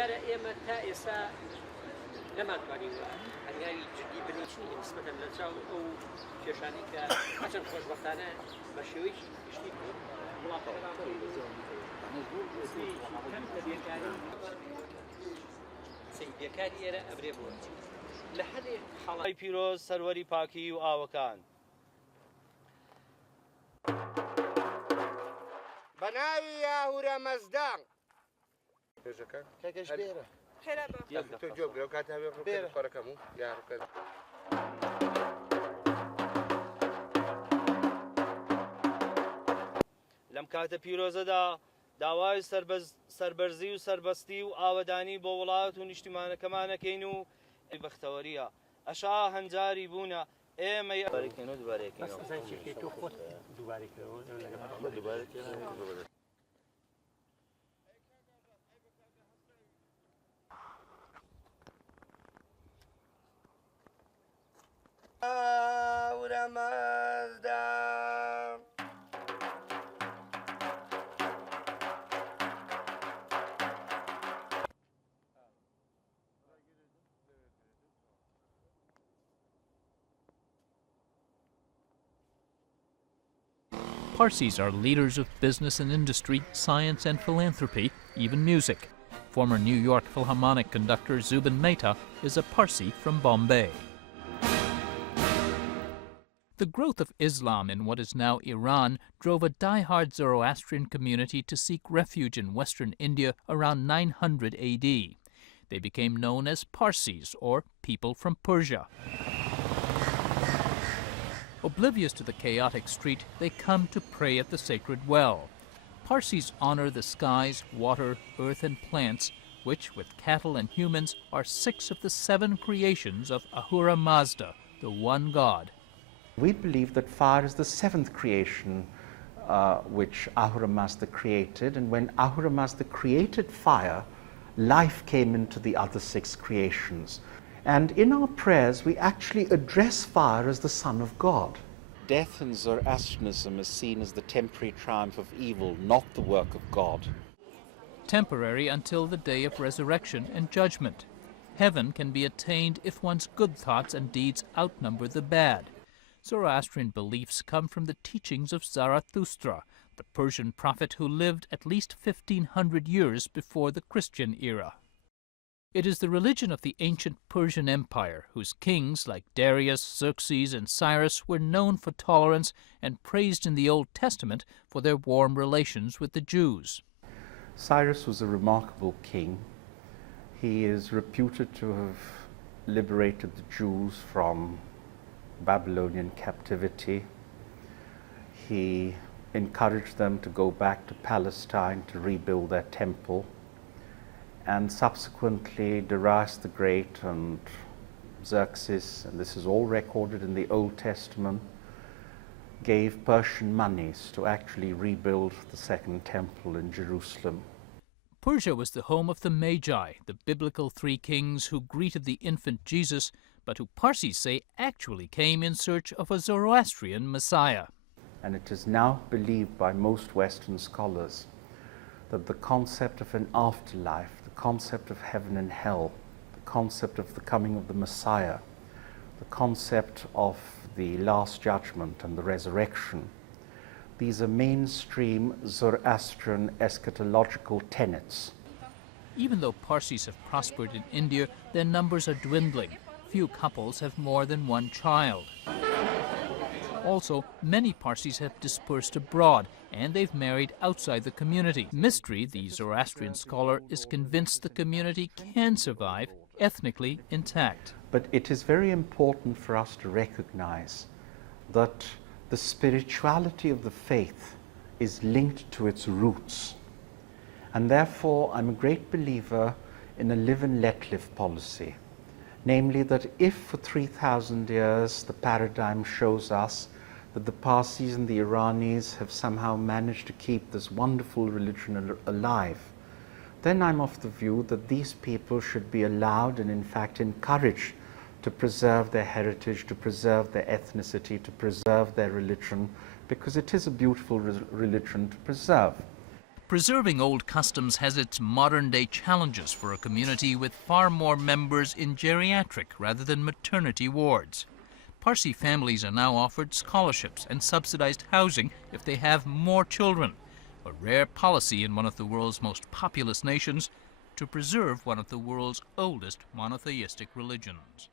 دیارە ئێمە تا ئێستا نەماتوانین هەنگاوی جدی بنیشین نسبەتەن لە چاو ئەو کێشانەی کە هەرچەند خۆشبەختانە بە شێوەیەکی گشتی بێکاری ئێرە ئەبرێ بووە لە هەرێ حەڵای پیرۆز سەروەری پاکی و ئاوەکان بەناوی یاهورە مەزداڵ کاکەش بێرە تۆ جۆ بگرە و کاتی هەبێ خۆرەکەم و یاڕەکە لەم کاتە پیرۆزەدا داوای سەربەرزی و سەربەستی و ئاوەدانی بۆ وڵات و نیشتیمانەکەمانەکەین و بەختەوەریە ئەشا هەنجاری بوونە ئێمە دووبارێکەوە دووبارێکەوە Parsis are leaders of business and industry, science and philanthropy, even music. Former New York Philharmonic conductor Zubin Mehta is a Parsi from Bombay. The growth of Islam in what is now Iran drove a die-hard Zoroastrian community to seek refuge in western India around 900 AD. They became known as Parsis, or people from Persia. Oblivious to the chaotic street, they come to pray at the sacred well. Parsis honor the skies, water, earth and plants, which, with cattle and humans, are 6 of the 7 creations of Ahura Mazda, the one God. We believe that fire is the 7th creation which Ahura Mazda created, and when Ahura Mazda created fire, life came into the other 6 creations. And in our prayers, we actually address fire as the Son of God. Death in Zoroastrianism is seen as the temporary triumph of evil, not the work of God. Temporary until the day of resurrection and judgment. Heaven can be attained if one's good thoughts and deeds outnumber the bad. Zoroastrian beliefs come from the teachings of Zarathustra, the Persian prophet who lived at least 1500 years before the Christian era. It is the religion of the ancient Persian Empire, whose kings like Darius, Xerxes, and Cyrus were known for tolerance and praised in the Old Testament for their warm relations with the Jews. Cyrus was a remarkable king. He is reputed to have liberated the Jews from Babylonian captivity. He encouraged them to go back to Palestine to rebuild their temple. And subsequently Darius the Great and Xerxes, and this is all recorded in the Old Testament, gave Persian monies to actually rebuild the Second Temple in Jerusalem. Persia was the home of the Magi, the biblical 3 kings who greeted the infant Jesus, but who Parsis say actually came in search of a Zoroastrian Messiah. And it is now believed by most Western scholars that the concept of an afterlife, the concept of heaven and hell, the concept of the coming of the Messiah, the concept of the Last Judgment and the resurrection, these are mainstream Zoroastrian eschatological tenets. Even though Parsis have prospered in India, their numbers are dwindling. Few couples have more than 1 child. Also, many Parsis have dispersed abroad, and they've married outside the community. Mistry, the Zoroastrian scholar, is convinced the community can survive ethnically intact. But it is very important for us to recognize that the spirituality of the faith is linked to its roots. And therefore, I'm a great believer in a live and let live policy. Namely, that if for 3,000 years the paradigm shows us that the Parsis and the Iranis have somehow managed to keep this wonderful religion alive, then I'm of the view that these people should be allowed and in fact encouraged to preserve their heritage, to preserve their ethnicity, to preserve their religion, because it is a beautiful religion to preserve. Preserving old customs has its modern-day challenges for a community with far more members in geriatric rather than maternity wards. Parsi families are now offered scholarships and subsidized housing if they have more children, a rare policy in one of the world's most populous nations to preserve one of the world's oldest monotheistic religions.